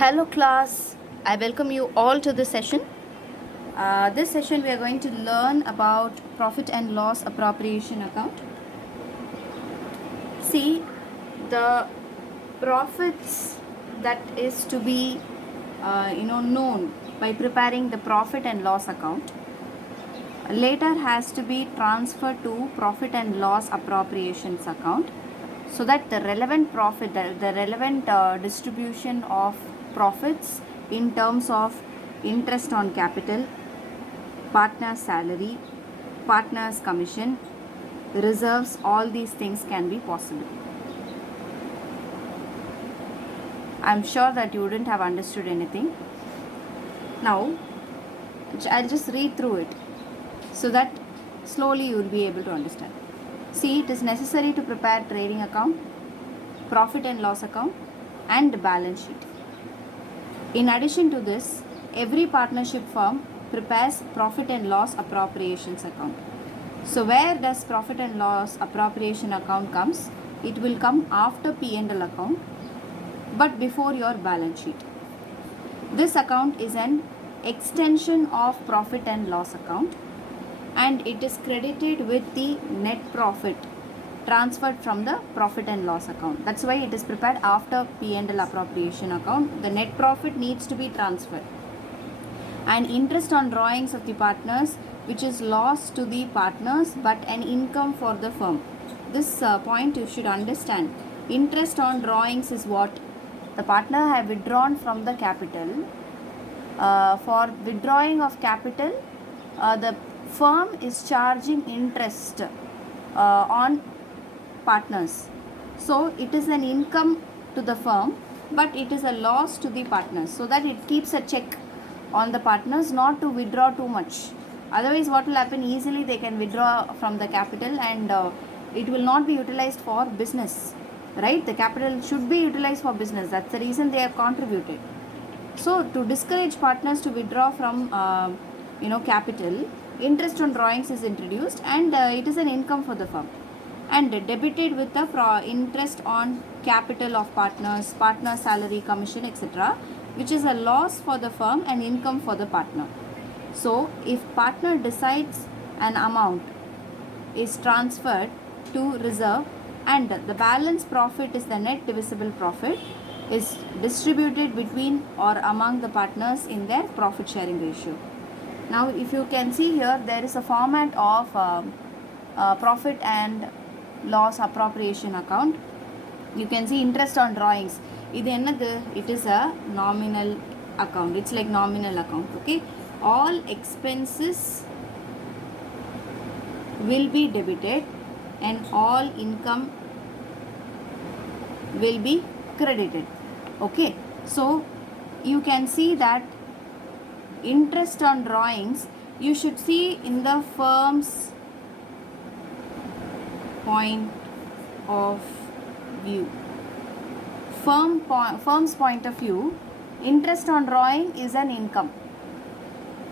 Hello class, I welcome you all to this session. This session we are going to learn about profit and loss appropriation account. See, the profits that is to be known by preparing the profit and loss account later has to be transferred to profit and loss appropriations account, so that the relevant profit, the relevant distribution of profits in terms of interest on capital, partner's salary, partner's commission, reserves, all these things can be possible. I'm sure that you wouldn't have understood anything. Now, I'll just read through it so that slowly you will be able to understand. See, it is necessary to prepare trading account, profit and loss account, and balance sheet. In addition to this, every partnership firm prepares profit and loss appropriations account. So where does profit and loss appropriation account comes? It will come after P&L account, but before your balance sheet. This account is an extension of profit and loss account, and it is credited with the net profit transferred from the profit and loss account. That's why it is prepared after P&L appropriation account. The net profit needs to be transferred. And interest on drawings of the partners, which is loss to the partners but an income for the firm. This point you should understand. Interest on drawings is what? The partner have withdrawn from the capital. For withdrawing of capital, the firm is charging interest on partners. So it is an income to the firm, but it is a loss to the partners, so that it keeps a check on the partners not to withdraw too much. Otherwise, what will happen? Easily they can withdraw from the capital, and it will not be utilized for business, right? The capital should be utilized for business. That's the reason they have contributed. So to discourage partners to withdraw from capital, interest on drawings is introduced, and it is an income for the firm, and debited with the interest on capital of partners, partner salary, commission, etc., which is a loss for the firm and income for the partner. So if partner decides an amount is transferred to reserve, and the balance profit is the net divisible profit, is distributed between or among the partners in their profit sharing ratio. Now if you can see here, there is a format of profit and loss appropriation account. You can see interest on drawings. It is a nominal account. It's like nominal account. Okay, all expenses will be debited and all income will be credited. Okay, so you can see that interest on drawings, you should see in the firm's point of view. Firm's point of view, interest on drawing is an income,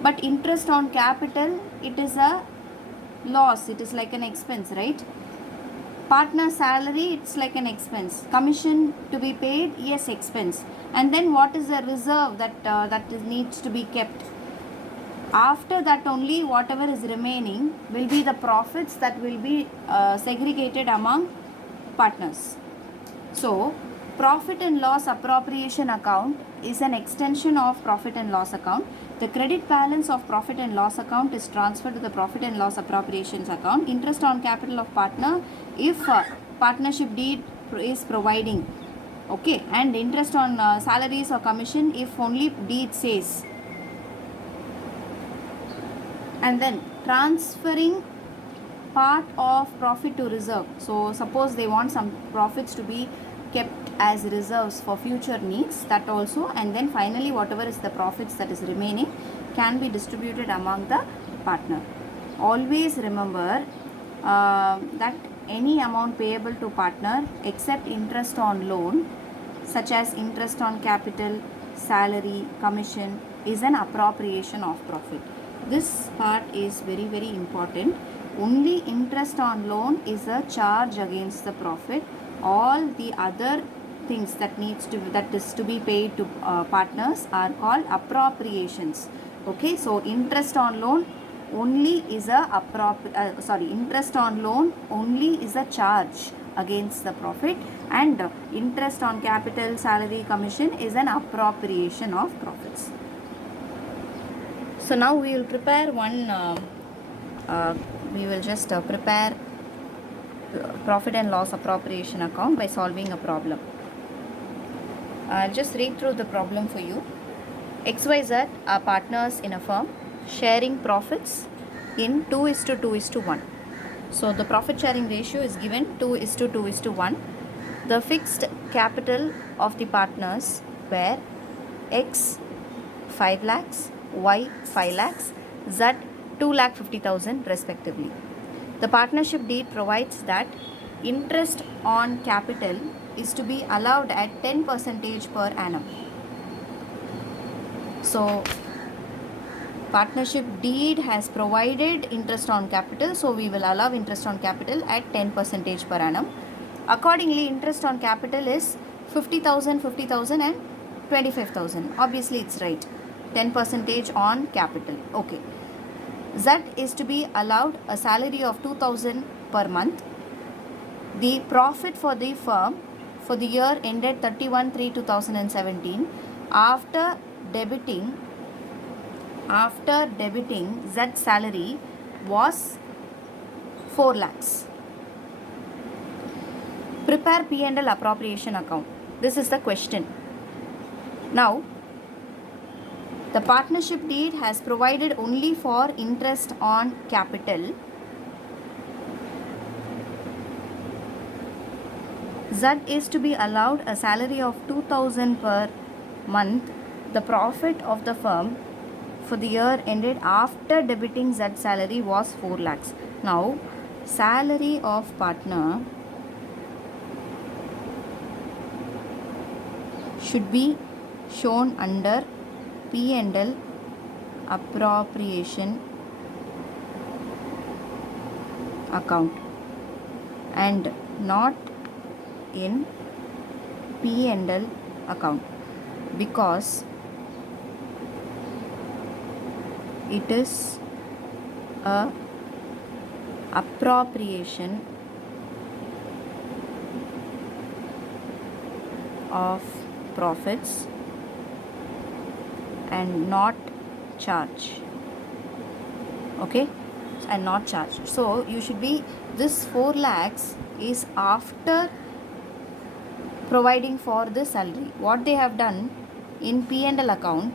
but interest on capital, it is a loss. It is like an expense, right? Partner salary, it's like an expense. Commission to be paid, yes, expense. And then what is the reserve that needs to be kept? After that only, whatever is remaining will be the profits that will be segregated among partners. So profit and loss appropriation account is an extension of profit and loss account. The credit balance of profit and loss account is transferred to the profit and loss appropriations account. Interest on capital of partner, if partnership deed is providing, okay, and interest on salaries or commission if only deed says. And then transferring part of profit to reserve. So suppose they want some profits to be kept as reserves for future needs, that also, and then finally whatever is the profits that is remaining can be distributed among the partner. Always remember that any amount payable to partner except interest on loan, such as interest on capital, salary, commission, is an appropriation of profit. This part is very, very important. Only interest on loan is a charge against the profit. All the other things that is to be paid to partners are called appropriations. Okay, so interest on loan only is a interest on loan only is a charge against the profit, and interest on capital, salary, commission is an appropriation of profits. So now we will prepare we will just prepare profit and loss appropriation account by solving a problem. I'll just read through the problem for you. XYZ are partners in a firm sharing profits in 2:2:1. So the profit sharing ratio is given 2:2:1. The fixed capital of the partners were X 5 lakhs, Y 5 lakhs, Z 2,50,000 respectively. The partnership deed provides that interest on capital is to be allowed at 10% per annum. So partnership deed has provided interest on capital, so we will allow interest on capital at 10% per annum. Accordingly, interest on capital is 50,000, 50,000 and 25,000. Obviously it's right, 10% on capital. Okay. Z is to be allowed a salary of 2,000 per month. The profit for the firm for the year ended 31/3/2017 after debiting Z's salary was 4 lakhs. Prepare P&L appropriation account. This is the question. Now, the partnership deed has provided only for interest on capital. Z is to be allowed a salary of 2,000 per month. The profit of the firm for the year ended after debiting Z's salary was 4 lakhs. Now, salary of partner should be shown under P&L appropriation account and not in P&L account, because it is a appropriation of profits and not charge. Okay, and not charge. So you should be, this 4 lakhs is after providing for the salary. What they have done in P&L account,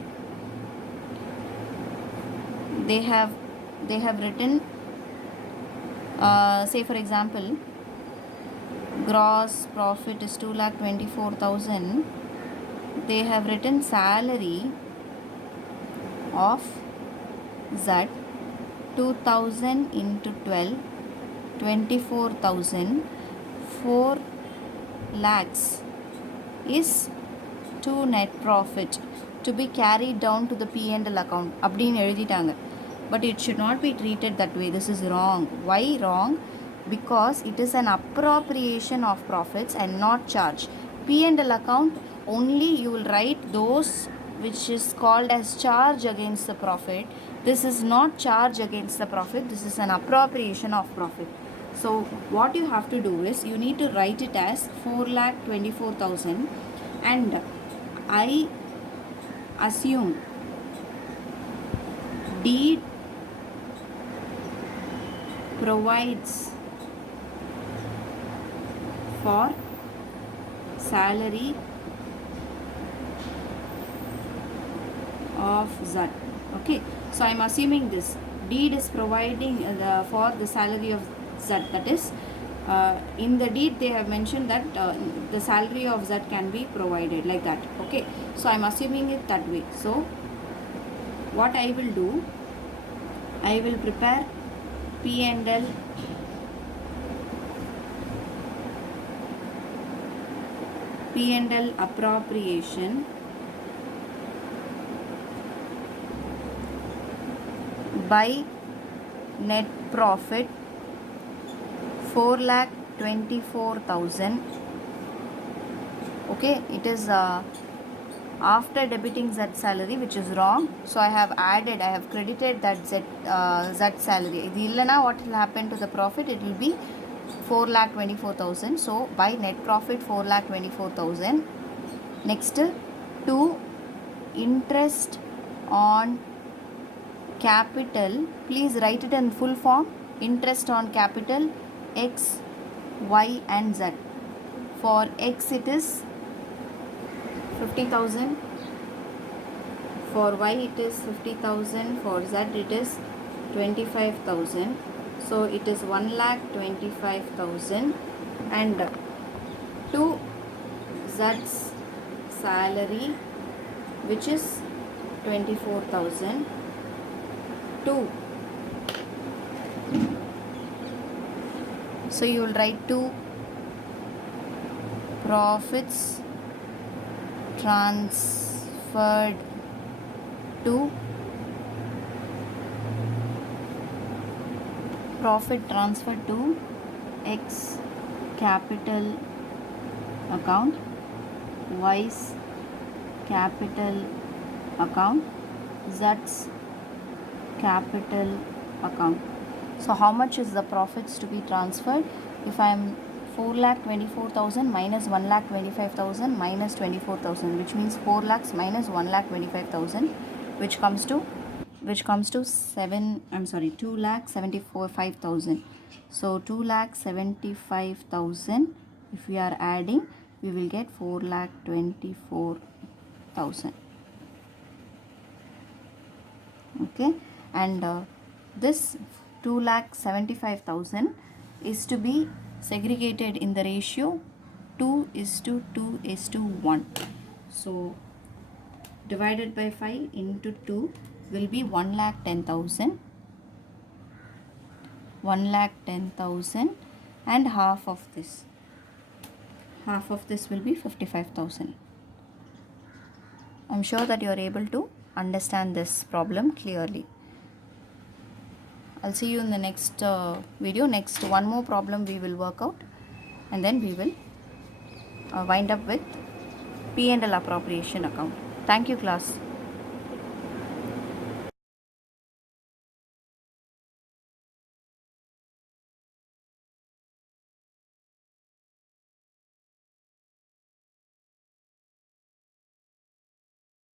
they have written say for example, gross profit is 2,24,000. They have written salary of Z 2,000 into 12, 24,000, 4 lakhs is to net profit to be carried down to the P&L account. அப்படினு எழுதிட்டாங்க. But it should not be treated that way. This is wrong. Why wrong? Because it is an appropriation of profits and not charge. P&L account only you will write those which is called as charge against the profit. This is not charge against the profit. This is an appropriation of profit. So what you have to do is you need to write it as 4,24,000, and I assume deed provides for salary of Z. Okay, so I am assuming this deed is providing for the salary of Z. That is, in the deed they have mentioned that the salary of Z can be provided like that. Okay, so I am assuming it that way. So what I will do, I will prepare P&L appropriation by net profit 4,24,000 Okay, it is after debiting Z salary, which is wrong. So I have credited that Z salary. இது இல்லைனா what will happen to the profit? It will be 4,24,000. So by net profit 4,24,000. Next, 2 interest on capital. Please write it in full form. Interest on capital X, Y and Z. For X it is 50,000. For Y it is 50,000. For Z it is 25,000. So it is 1,25,000 and to Z's salary, which is 24,000. 2. So you will write 2 profits transferred to X capital account, Y's capital account, Z's capital account. So how much is the profits to be transferred? If I am 4,24,000 minus 1,25,000 minus 24,000, which means 4 lakhs minus 1,25,000, which comes to 2,75,000. So 2,75,000, if we are adding, we will get 4,24,000. Okay, and this 2,75,000 is to be segregated in the ratio 2:2:1. So divided by 5 into 2 will be 1,10,000. 1,10,000 and half of this will be 55,000. I'm sure that you are able to understand this problem clearly. I'll see you in the next video. Next, one more problem we will work out, and then we will wind up with P&L appropriation account. Thank you, class.